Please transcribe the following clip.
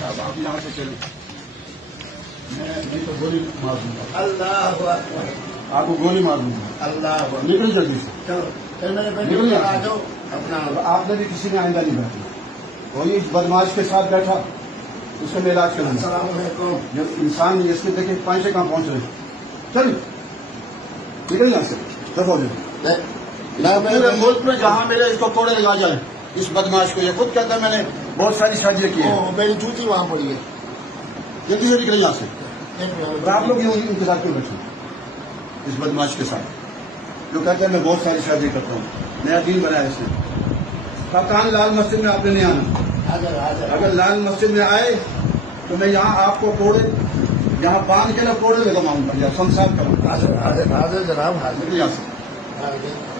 صاحب آپ یہاں سے چلیں، میں تو گولی مار دوں گا، اللہ اکبر، آپ کو گولی مار دوں گا، اللہ اکبر، نکل جلدی سے، چلو پھر میرے نکل بھائی یہاں آ سے۔ جاؤ اپنا آپ نے بھی کسی نے آئندہ نہیں بیٹھنا، کوئی اس بدماش کے ساتھ بیٹھا اس کا میں علاج کروں گا۔ السلام علیکم۔ جب انسان اس میں دیکھیں پانچ سے کہاں پہنچ رہے ہیں، چل نکل یہاں سے، دفعہ ہو جائے۔ پورے ملک میں جہاں میرے اس کو کوڑے لگا جائیں اس بدماش کو، یہ خود کہتا ہے میں نے بہت ساری شادیاں کی ہیں، میری جوتی وہاں پڑی ہے۔ جلدی سے نکلے یہاں سے۔ ایک منٹ۔ اور آپ لوگ یوں انتظار کیوں بیٹھے اس بدماش کے ساتھ جو کہتا ہے میں بہت ساری شادی کرتا ہوں، نیا دین بنایا اس نے۔ خاقان لال مسجد میں آپ نے نہیں آنا، حاضر حاضر اگر لال مسجد میں آئے تو میں یہاں آپ کو کوڑے یہاں باندھ کے نا کوڑے لگواؤں گا یا سنسار کروں گا۔ حاضر حاضر حاضر جناب حاضر نکل یہاں سے۔ حاضر۔